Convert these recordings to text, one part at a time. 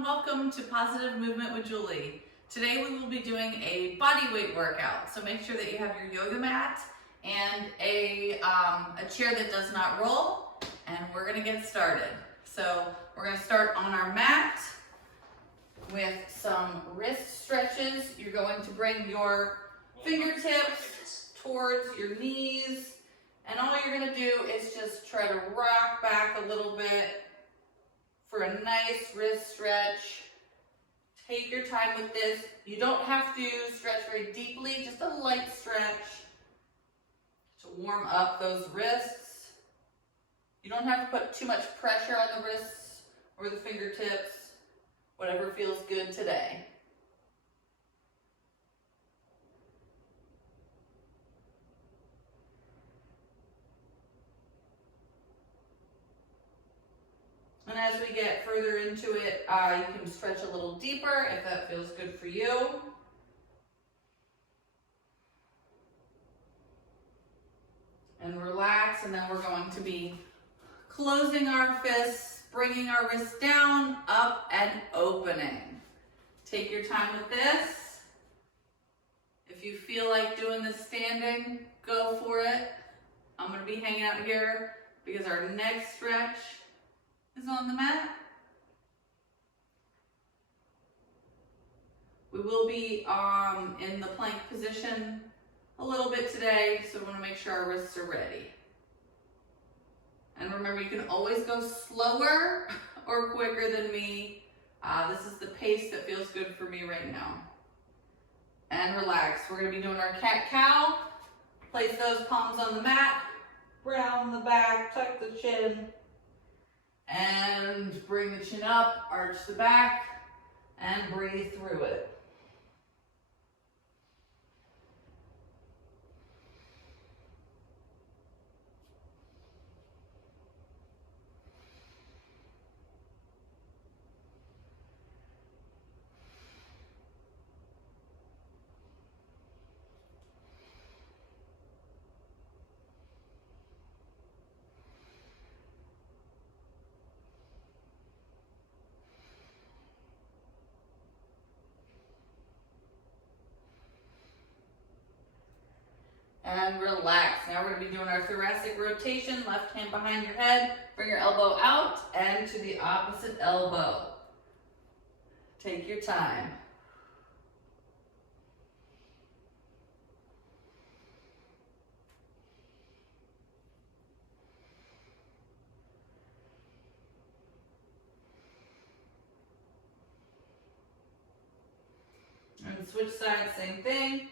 welcome to Positive Movement with Julie. Today we will be doing a body weight workout, so make sure that you have your yoga mat and a chair that does not roll, and we're going to get started. So we're going to start on our mat with some wrist stretches. You're going to bring your fingertips towards your knees, and all you're going to do is just try to rock back a little bit for a nice wrist stretch. Take your time with this. You don't have to stretch very deeply, just a light stretch to warm up those wrists. You don't have to put too much pressure on the wrists or the fingertips, whatever feels good today. And as we get further into it, you can stretch a little deeper if that feels good for you. And relax, and then we're going to be closing our fists, bringing our wrists down, up, and opening. Take your time with this. If you feel like doing this standing, go for it. I'm going to be hanging out here because our next stretch is on the mat. We will be in the plank position a little bit today, so we want to make sure our wrists are ready. And remember, you can always go slower or quicker than me. This is the pace that feels good for me right now. And relax. We're going to be doing our cat-cow. Place those palms on the mat, round the back, tuck the chin, and bring the chin up, arch the back, and breathe through it. And relax. Now we're going to be doing our thoracic rotation. Left hand behind your head. Bring your elbow out and to the opposite elbow. Take your time. And switch sides, same thing.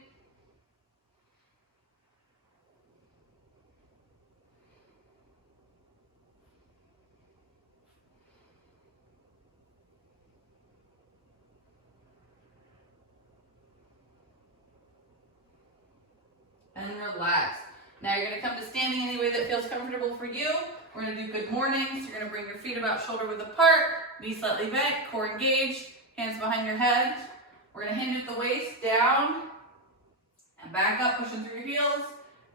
And relax. Now you're going to come to standing any way that feels comfortable for you. We're going to do good morning. So you're going to bring your feet about shoulder width apart, knees slightly bent, core engaged, hands behind your head. We're going to hinge at the waist, down, and back up, pushing through your heels,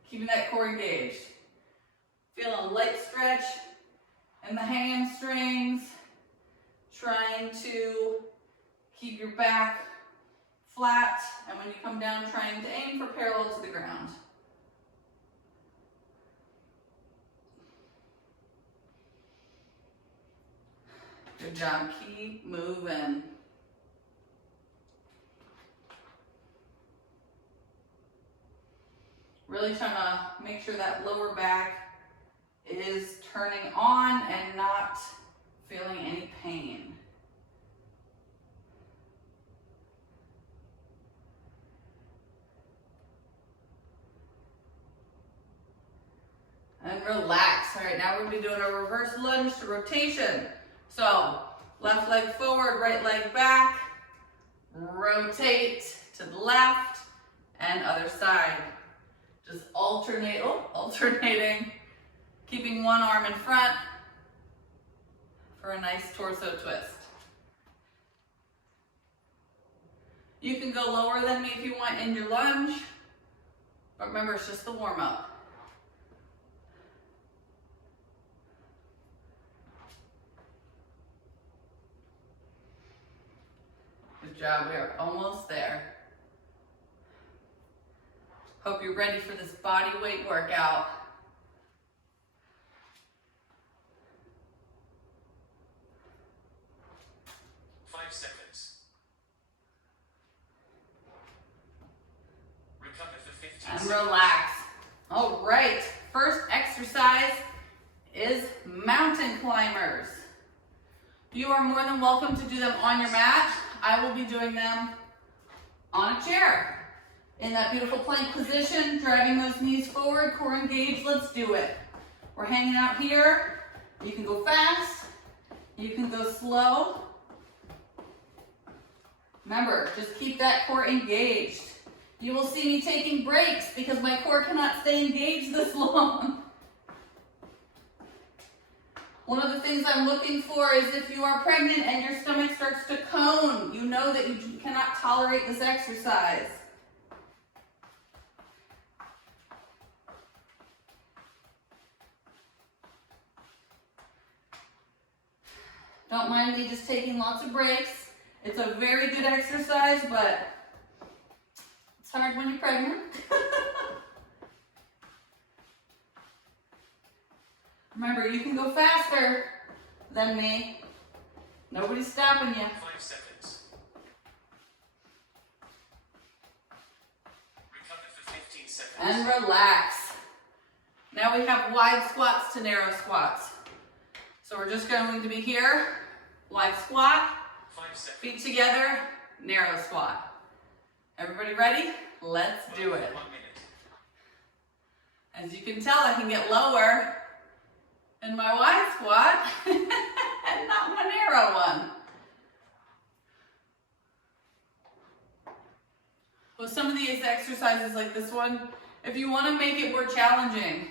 keeping that core engaged. Feel a light stretch in the hamstrings, trying to keep your back flat, and when you come down, trying to aim for parallel to the ground. Good job, keep moving. Really trying to make sure that lower back is turning on and not feeling any pain. And relax. All right, now we're going to be doing a reverse lunge to rotation. So, left leg forward, right leg back, rotate to the left, and other side. Just alternating, keeping one arm in front for a nice torso twist. You can go lower than me if you want in your lunge, but remember, it's just the warm-up. job, we are almost there. Hope you're ready for this body weight workout. And relax. All right, first exercise is mountain climbers. You are more than welcome to do them on your mat. I will be doing them on a chair. In that beautiful plank position, driving those knees forward, core engaged, let's do it. We're hanging out here. You can go fast, you can go slow. Remember, just keep that core engaged. You will see me taking breaks because my core cannot stay engaged this long. One of the things I'm looking for is if you are pregnant and your stomach starts to cone, you know that you cannot tolerate this exercise. Don't mind me just taking lots of breaks. It's a very good exercise, but it's hard when you're pregnant. Remember, you can go faster than me. Nobody's stopping you. 5 seconds. Recover for 15 seconds. And relax. Now we have wide squats to narrow squats. So we're just going to be here, wide squat, 5 seconds. feet together, narrow squat. Everybody ready? Let's do it. 1 minute. As you can tell, I can get lower in my wide squat and not my narrow one. With some of these exercises like this one, if you want to make it more challenging,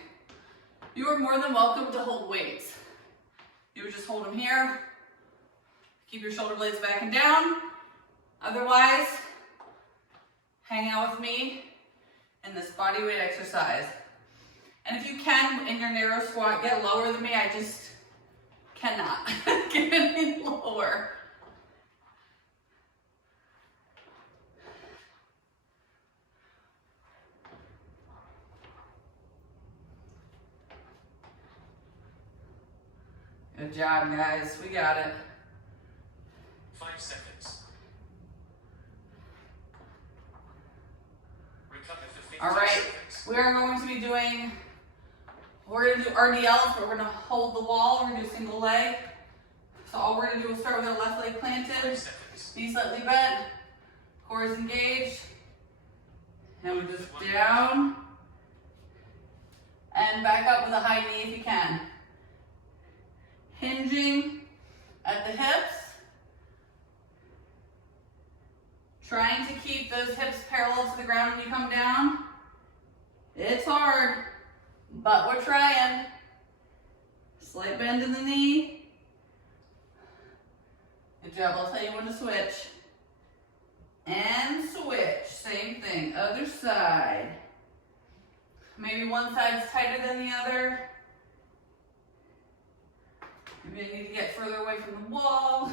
you are more than welcome to hold weights. You would just hold them here, keep your shoulder blades back and down. Otherwise, hang out with me in this body weight exercise. And if you can, in your narrow squat, get lower than me. I just cannot get any lower. Good job, guys. We got it. 5 seconds. Recover for 15 All right. seconds. We are going to be doing, we're going to do RDLs, but we're going to hold the wall. We're going to do single leg. So all we're going to do is start with our left leg 5 planted, seconds. knees slightly bent, core is engaged. And we just down and back up with a high knee if you can. Hinging at the hips. Trying to keep those hips parallel to the ground when you come down. It's hard, but we're trying. Slight bend in the knee. Good job, I'll tell you when to switch. And switch, same thing, other side. Maybe one side's tighter than the other. Maybe I need to get further away from the wall.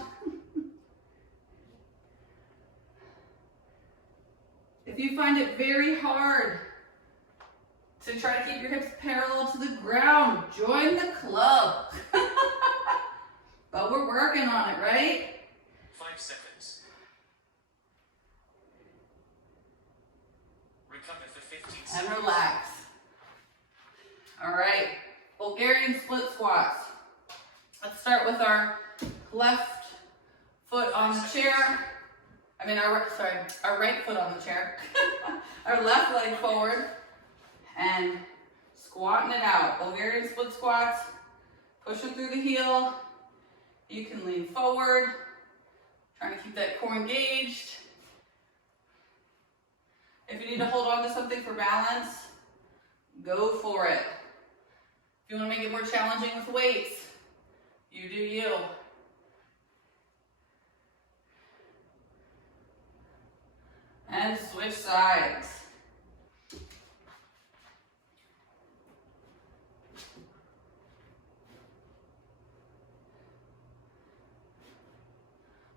If you find it very hard to try to keep your hips parallel to the ground, join the club. But we're working on it, right? 5 seconds. Recover for 15 seconds. And relax. All right, Bulgarian split squats. Let's start with our left foot on the chair. Our right foot on the chair. Our left leg forward and squatting it out. Bulgarian split squats, pushing through the heel. You can lean forward, trying to keep that core engaged. If you need to hold on to something for balance, go for it. If you want to make it more challenging with weights, you do you. And switch sides.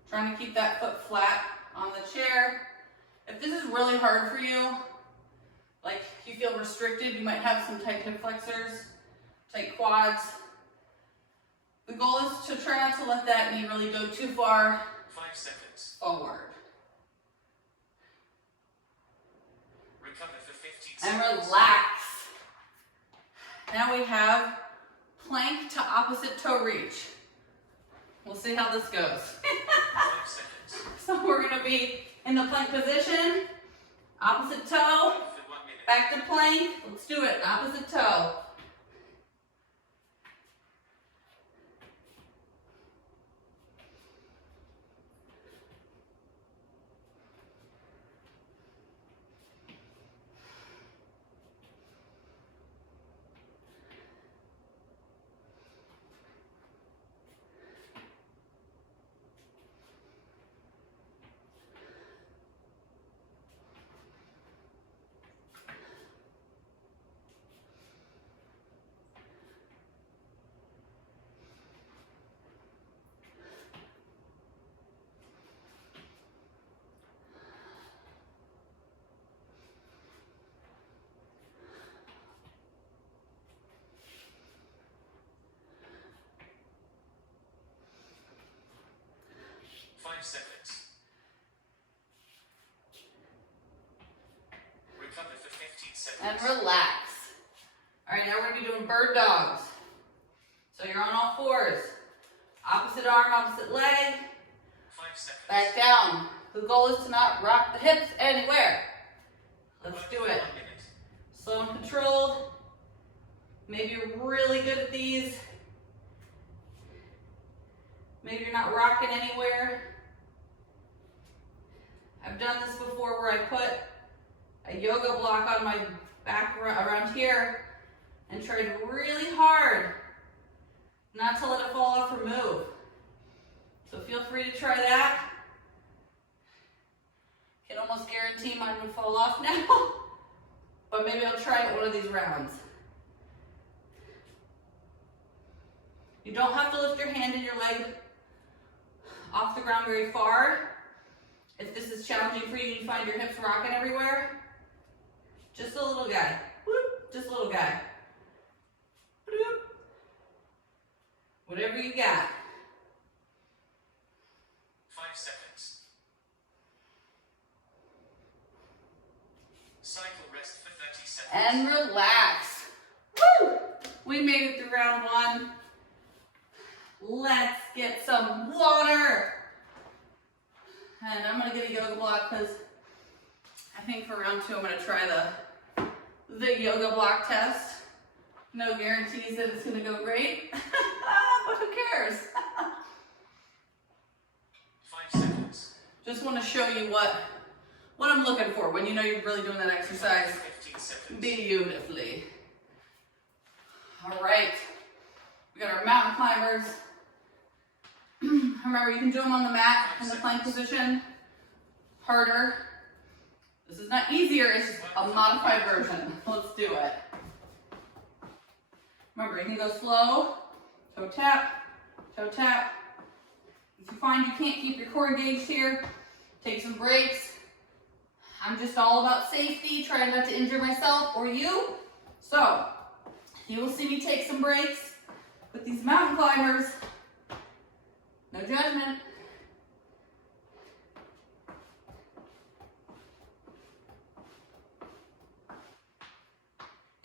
Trying to keep that foot flat on the chair. If this is really hard for you, like you feel restricted, you might have some tight hip flexors, tight quads. The goal is to try not to let that knee really go too far 5 seconds. forward. Recover for 15 And seconds. relax. Now we have plank to opposite toe reach. We'll see how this goes. 5 seconds. So we're gonna be in the plank position, opposite toe, Work for 1 minute. back to plank. Let's do it, opposite toe. Seconds. Recover for 15 seconds. And relax. All right, now we're gonna be doing bird dogs. So you're on all fours. Opposite arm, opposite leg. 5 seconds. Back down. The goal is to not rock the hips anywhere. Let's Work do for it. 1 minute. Slow and controlled. Maybe you're really good at these. Maybe you're not rocking anywhere. I've done this before where I put a yoga block on my back around here and tried really hard not to let it fall off or move. So feel free to try that. Can almost guarantee mine would fall off now, but maybe I'll try it one of these rounds. You don't have to lift your hand and your leg off the ground very far. If this is challenging for you, you find your hips rocking everywhere, just a little guy. Whoop, just a little guy. Whoop. Whatever you got. 5 seconds. Cycle rest for 30 seconds. And relax. Woo! We made it through round one. Let's get some water. And I'm gonna get a yoga block because I think for round two I'm gonna try the yoga block test. No guarantees that it's gonna go great, but who cares? 5 seconds. Just want to show you what I'm looking for when you know you're really doing that exercise 15 seconds. beautifully. All right, we got our mountain climbers. Remember, you can do them on the mat in the plank position. Harder. This is not easier, it's just a modified version. Let's do it. Remember, you can go slow, toe tap, toe tap. If you find you can't keep your core engaged here, take some breaks. I'm just all about safety, trying not to injure myself or you. So, you will see me take some breaks with these mountain climbers. No judgment.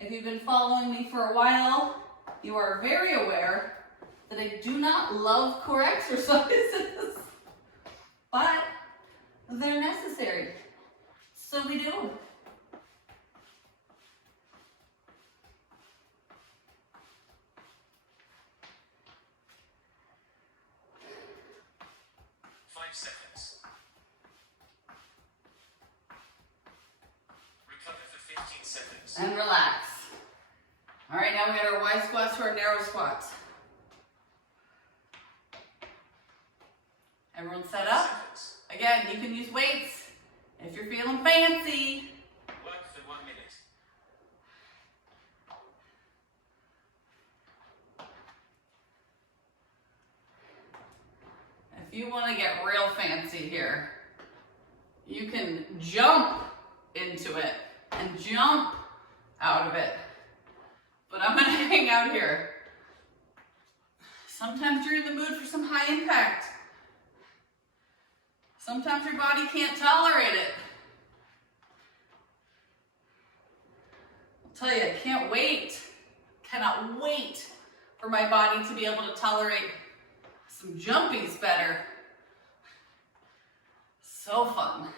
If you've been following me for a while, you are very aware that I do not love core exercises, but they're necessary. So we do them. Seconds. Recover for 15 seconds. And relax. All right, now we got our wide squats to our narrow squats. Everyone set up? Seconds. Again, you can use weights if you're feeling fancy. Work for 1 minute. If you want to get real fancy here, You can jump into it and jump out of it. But I'm gonna hang out here. Sometimes you're in the mood for some high impact. Sometimes your body can't tolerate it. I'll tell you, I cannot wait for my body to be able to tolerate some jumpies better. So fun.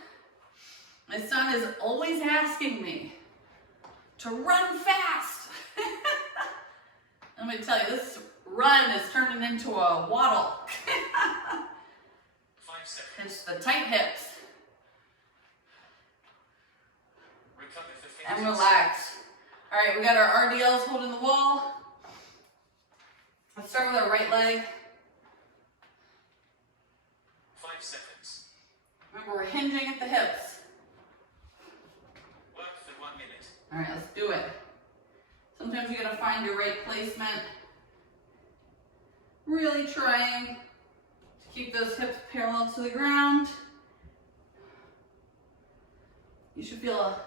My son is always asking me to run fast. Let me tell you, this run is turning into a waddle. 5 seconds. It's the tight hips. Recover for 50 And relax. All right, we got our RDLs holding the wall. Let's start with our right leg. 5 seconds. Remember, we're hinging at the hips. Work for 1 minute. All right, let's do it. Sometimes you gotta find your right placement. Really trying to keep those hips parallel to the ground. You should feel a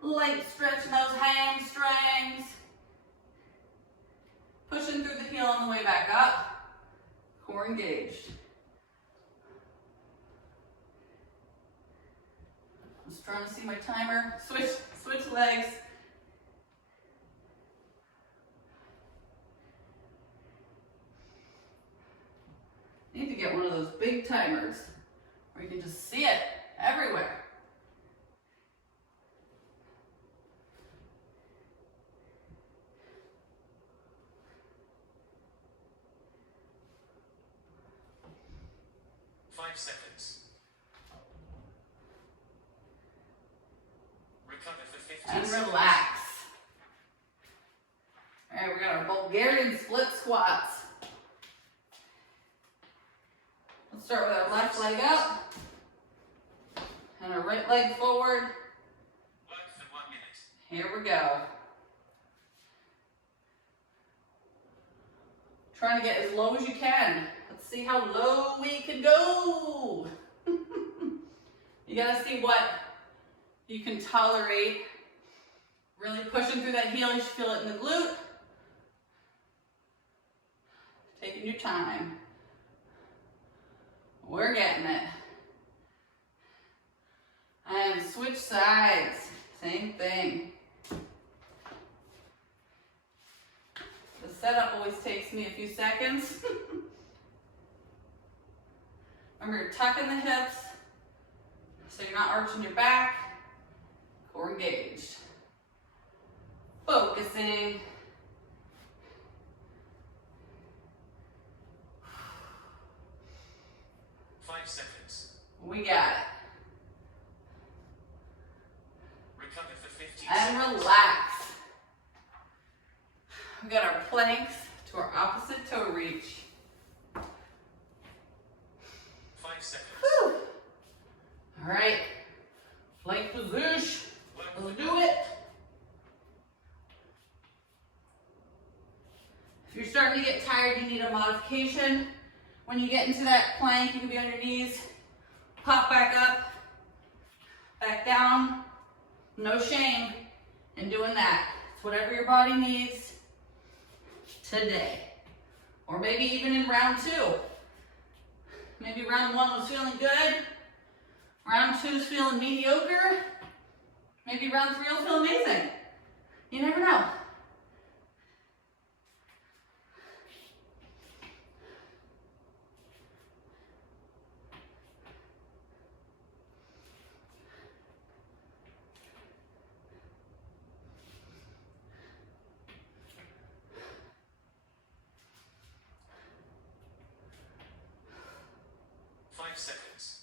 light stretch in those hamstrings. Pushing through the heel on the way back up. Core engaged. I'm just trying to see my timer. Switch legs. Need to get one of those big timers where you can just see it everywhere. Five seconds. Recover for 50 And seconds. relax. All right, we got our Bulgarian split squats. Let's start with our left leg up and our right leg forward. Work for 1 minute. Here we go. Trying to get as low as you can. Let's see how low we can go. You gotta see what you can tolerate. Really pushing through that heel, you should feel it in the glute. Taking your time. We're getting it. And switch sides, same thing. The setup always takes me a few seconds. Remember, you're tucking the hips, so you're not arching your back. Core engaged. Focusing. Five seconds. We got it. Recover for 50 And seconds. relax. We got our planks to our opposite toe reach. 5 seconds. Whew. All right, plank position. Work Let's for do it. If you're starting to get tired, you need a modification. When you get into that plank, you can be on your knees, pop back up, back down. No shame in doing that. It's whatever your body needs today. Or maybe even in round 2. Maybe round 1 was feeling good. Round 2 is feeling mediocre. Maybe round 3 will feel amazing. You never know. seconds.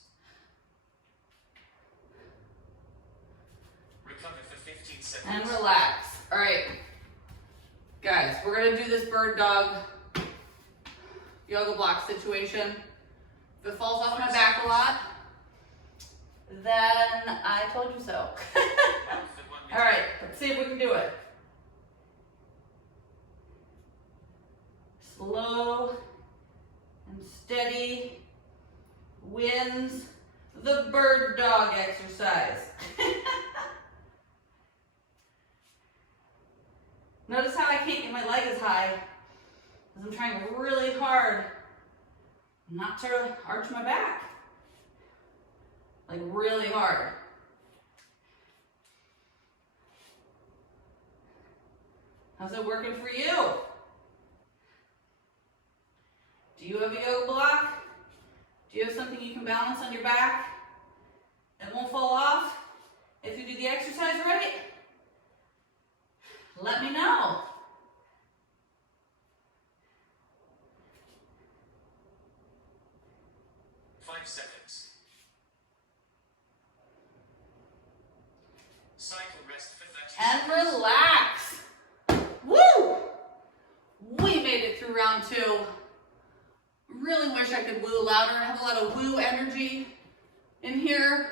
Recover for 15 seconds. And relax. All right, guys, we're gonna do this bird dog yoga block situation. If it falls off my back a lot, then I told you so. All right, let's see if we can do it. Slow and steady wins the bird dog exercise. Notice how I can't get my leg as high because I'm trying really hard not to arch my back. Like really hard. How's it working for you? Do you have a yoga block? Do you have something you can balance on your back that won't fall off if you do the exercise right? Let me know. Five seconds. Cycle rest for 30 And seconds. relax. Woo! We made it through round 2. Really wish I could woo louder. I have a lot of woo energy in here,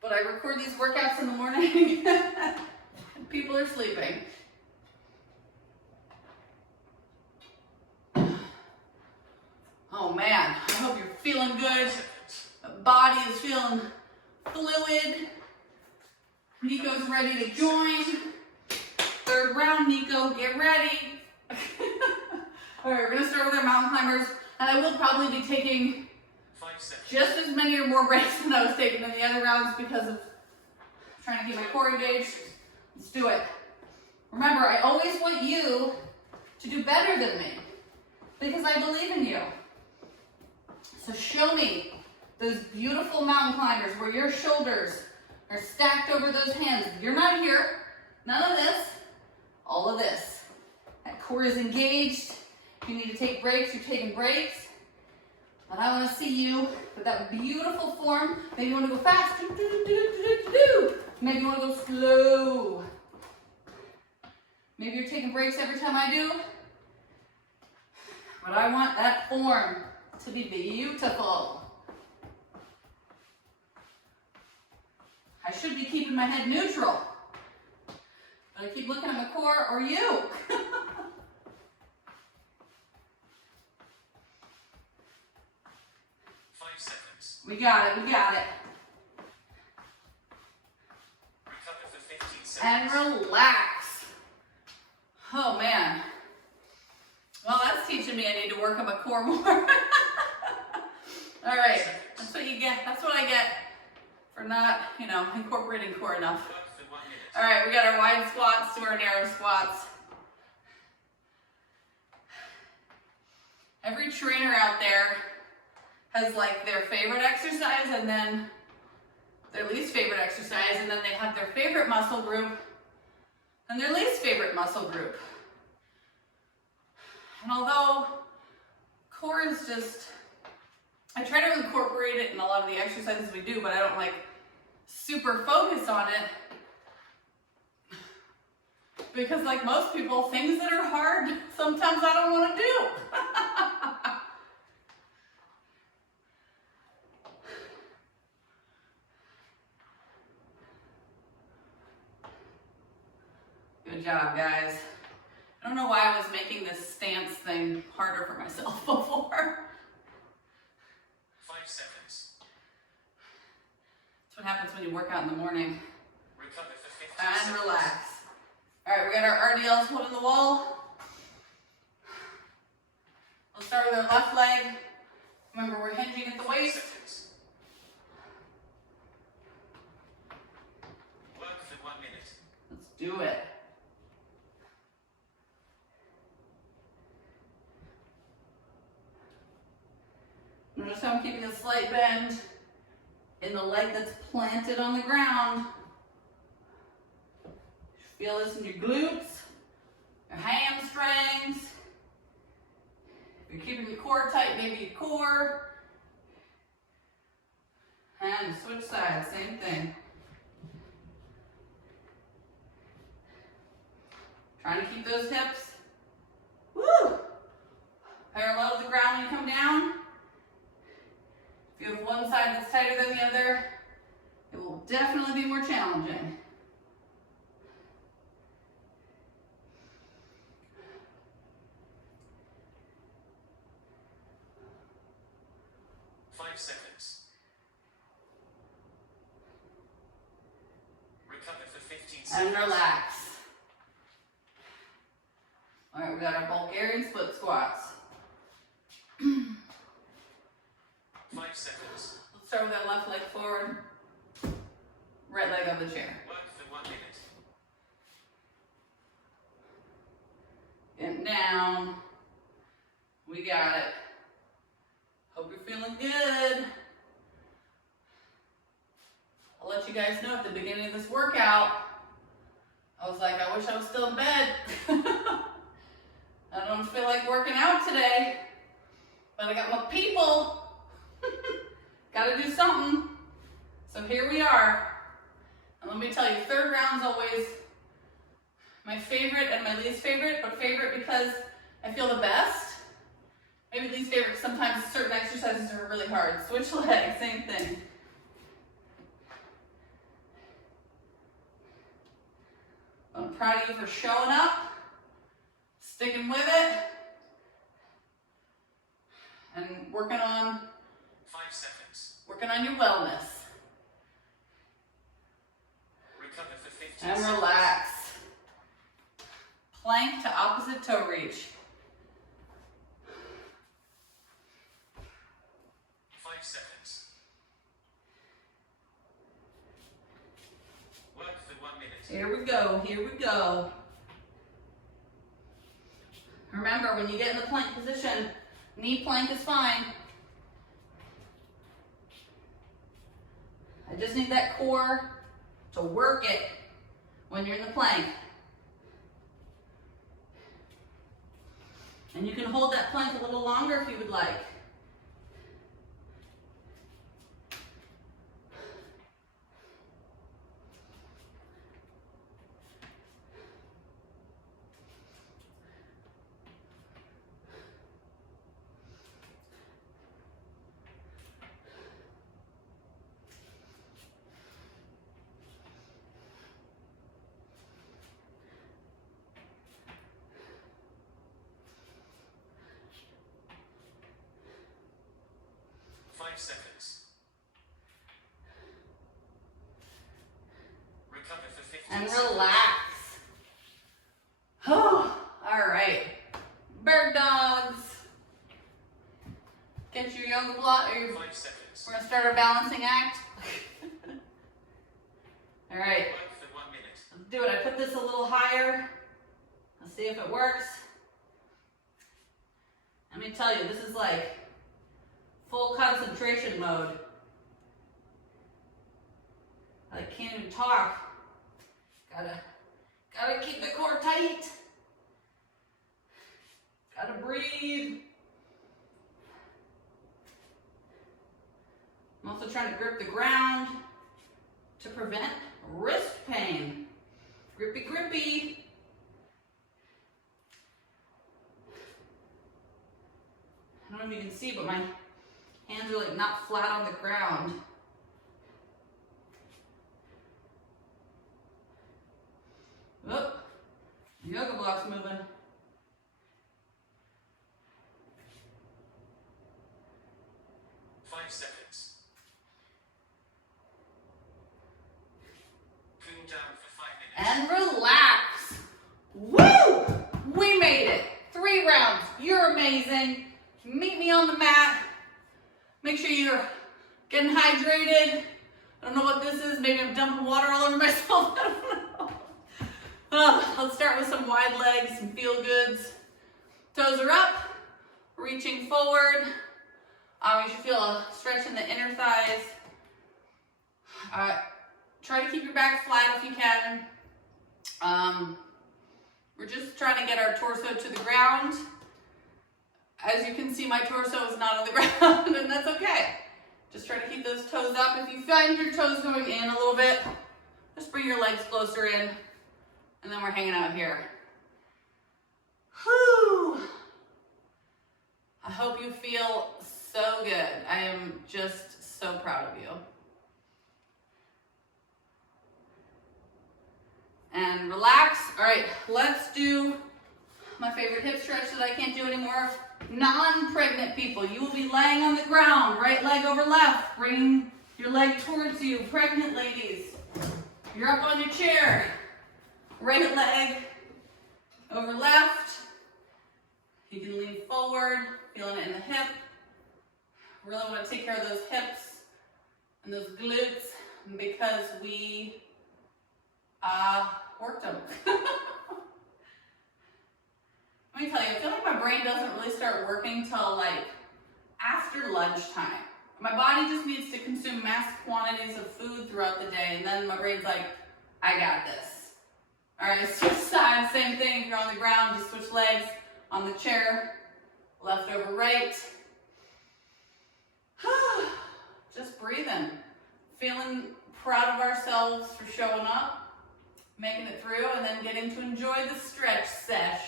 but I record these workouts in the morning and people are sleeping. Oh man, I hope you're feeling good. The body is feeling fluid. Nico's ready to join. 3rd round, Nico, get ready. All right, we're gonna start with our mountain climbers, and I will probably be taking 5 seconds. just as many or more breaks than I was taking in the other rounds because of trying to keep my core engaged. Let's do it. Remember, I always want you to do better than me because I believe in you. So show me those beautiful mountain climbers where your shoulders are stacked over those hands. You're not here. None of this. All of this. That core is engaged. If you need to take breaks, you're taking breaks. But I want to see you with that beautiful form. Maybe you want to go fast. Do, do, do, do, do, do. Maybe you want to go slow. Maybe you're taking breaks every time I do. But I want that form to be beautiful. I should be keeping my head neutral. But I keep looking at my core or you. 5 seconds. We got it, we got it. Recover for 15 seconds. And relax. Oh man. Well, that's teaching me I need to work on my core more. All right, that's what you get. That's what I get for not, incorporating core enough. Work for 1 minute. All right, we got our wide squats to our narrow squats. Every trainer out there has like their favorite exercise and then their least favorite exercise, and then they have their favorite muscle group and their least favorite muscle group. And although core is just, I try to incorporate it in a lot of the exercises we do, but I don't like super focus on it. Because like most people, things that are hard, sometimes I don't want to do. Good job, guys. I don't know why I was making this stance thing harder for myself before. 5 seconds. That's what happens when you work out in the morning. Recover for 15 And seconds. relax. All right, we got our RDLs holding the wall. We'll start with our left leg. Remember, we're hinging at the 5 waist. seconds. Work for 1 minute. Let's do it. Notice how I'm keeping a slight bend in the leg that's planted on the ground. Feel this in your glutes, your hamstrings. If you're keeping your core tight, maybe your core. And switch sides, same thing. Trying to keep those hips, woo, parallel to the ground when you come down. If you have one side that's tighter than the other, it will definitely be more challenging. Five seconds. And seconds. relax. All right, we got our Bulgarian split squats. 5 seconds. Let's start with our left leg forward, right leg on the chair. Work for 1 minute. Get down. We got it. Hope you're feeling good. I'll let you guys know at the beginning of this workout, I was like, I wish I was still in bed. I don't feel like working out today, but I got my people. Gotta do something. So here we are. And let me tell you, third round's always my favorite and my least favorite, but favorite because I feel the best. Maybe least favorite, sometimes certain exercises are really hard. Switch leg, same thing. I'm proud of you for showing up, sticking with it, and working on 5 seconds. your wellness. Recover for 15 And seconds. relax. Plank to opposite toe reach. 5 seconds. Work for 1 minute. Here we go, here we go. Remember, when you get in the plank position, knee plank is fine. I just need that core to work it when you're in the plank. And you can hold that plank a little longer if you would like. Seconds. Recover for 15 And seconds. relax. Oh, all right. Bird dogs. Get your yoga block. 5 seconds. We're gonna start our balancing act. All right, Work for 1 minute. let's do it. I put this a little higher. Let's see if it works. Let me tell you, this is like full concentration mode. I can't even talk. Gotta keep the core tight. Gotta breathe. I'm also trying to grip the ground to prevent wrist pain. Grippy, grippy. I don't know if you can see, but my hands are like not flat on the ground. Oh, yoga block's moving. Five seconds. Cool down for 5 minutes. And relax. Woo! We made it. 3 rounds. You're amazing. Meet me on the mat. Make sure you're getting hydrated. I don't know what this is. Maybe I'm dumping water all over myself. I don't know. Let's start with some wide legs, some feel goods. Toes are up, reaching forward. You should feel a stretch in the inner thighs. Try to keep your back flat if you can. We're just trying to get our torso to the ground. As you can see, my torso is not on the ground, and that's okay. Just try to keep those toes up. If you find your toes going in a little bit, just bring your legs closer in, and then we're hanging out here. Whew. I hope you feel so good. I am just so proud of you. And relax. All right, let's do my favorite hip stretch that I can't do anymore. Non-pregnant people, you will be laying on the ground, right leg over left, bringing your leg towards you. Pregnant ladies, you're up on your chair. right leg over left. You can lean forward, feeling it in the hip. Really want to take care of those hips and those glutes because we worked them. Let me tell you, I feel like my brain doesn't really start working till like after lunchtime. My body just needs to consume mass quantities of food throughout the day, and then my brain's like, I got this. All right, switch sides, same thing. If you're on the ground, just switch legs on the chair, left over right. Just breathing, feeling proud of ourselves for showing up, making it through, and then getting to enjoy the stretch sesh.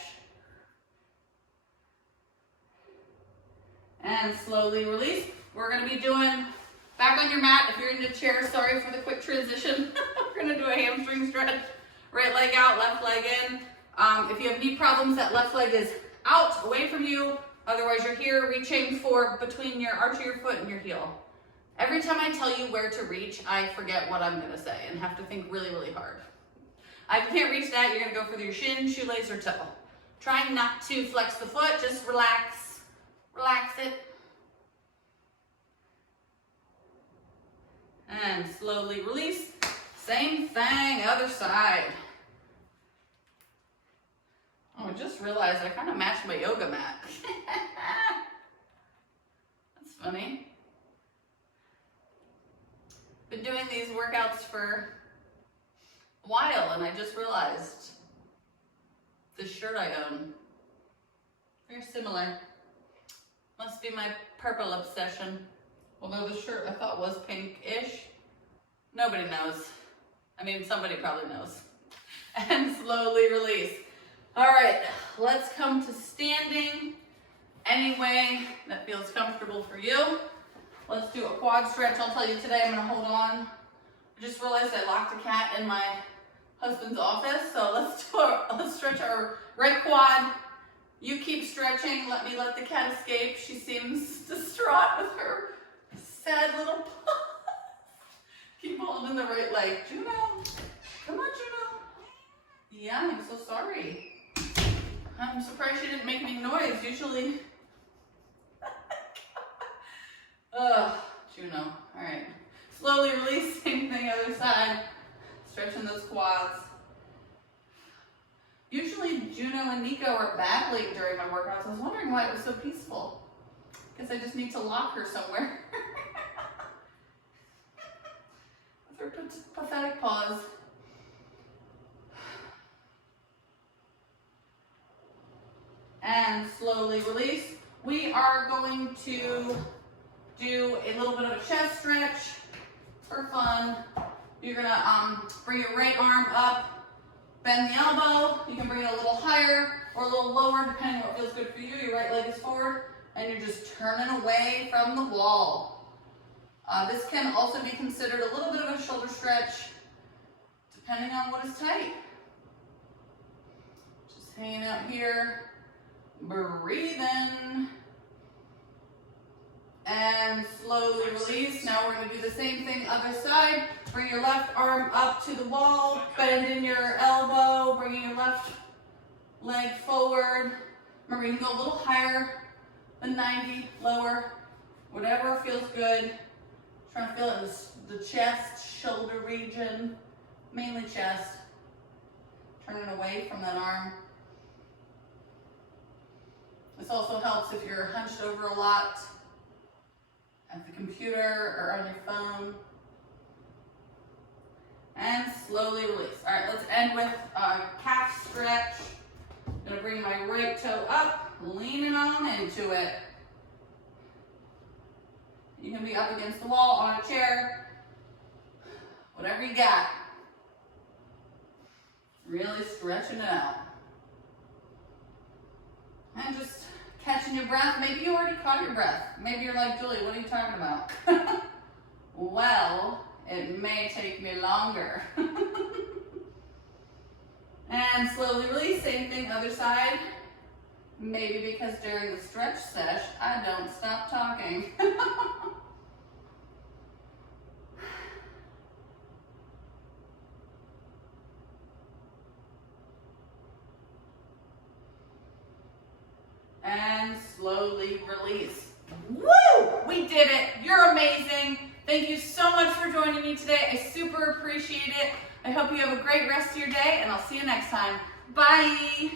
And slowly release. We're gonna be doing back on your mat. If you're in the chair, sorry for the quick transition. We're gonna do a hamstring stretch. Right leg out, left leg in. If you have knee problems, that left leg is out, away from you. Otherwise, you're here reaching for between your arch of your foot and your heel. Every time I tell you where to reach, I forget what I'm gonna say and have to think really, really hard. If you can't reach that, you're gonna go for your shin, shoelace, or toe. Trying not to flex the foot, just relax, relax it. And slowly release. Same thing, other side. Oh, I just realized I kind of matched my yoga mat. That's funny. Been doing these workouts for a while and I just realized this shirt I own. Very similar. Must be my purple obsession. Although the shirt I thought was pink-ish. Nobody knows. I mean, somebody probably knows. And slowly release. All right, let's come to standing any way that feels comfortable for you. Let's do a quad stretch. I'll tell you today I'm gonna hold on. I just realized I locked a cat in my husband's office, so let's stretch our right quad. You keep stretching, let the cat escape. She seems distraught with her sad little paw. Keep holding the right leg. Juno, come on, Juno. Yeah, I'm so sorry. I'm surprised she didn't make any noise. Usually, Juno. All right. Slowly release, same thing, other side. Stretching those quads. Usually Juno and Nico are battling during my workouts. I was wondering why it was so peaceful. Guess I just need to lock her somewhere. With her pathetic paws. And slowly release. We are going to do a little bit of a chest stretch for fun. You're gonna bring your right arm up, bend the elbow. You can bring it a little higher or a little lower, depending on what feels good for you. Your right leg is forward, and you're just turning away from the wall. This can also be considered a little bit of a shoulder stretch, depending on what is tight. Just hanging out here. Breathing and slowly release. Now we're going to do the same thing other side. Bring your left arm up to the wall, bend in your elbow, bringing your left leg forward. Remember, you can go a little higher than 90, lower, whatever feels good. Trying to feel it in the chest, shoulder region, mainly chest. Turning away from that arm. This also helps if you're hunched over a lot at the computer or on your phone. And slowly release. All right, let's end with a calf stretch. I'm gonna bring my right toe up, leaning on into it. You can be up against the wall, on a chair, whatever you got. Really stretching it out. And just catching your breath. Maybe you already caught your breath. Maybe you're like, Julie, what are you talking about? Well, it may take me longer. And slowly release, same thing, other side. Maybe because during the stretch sesh, I don't stop talking. and slowly release. Woo! We did it. You're amazing. Thank you so much for joining me today. I super appreciate it. I hope you have a great rest of your day, and I'll see you next time. Bye.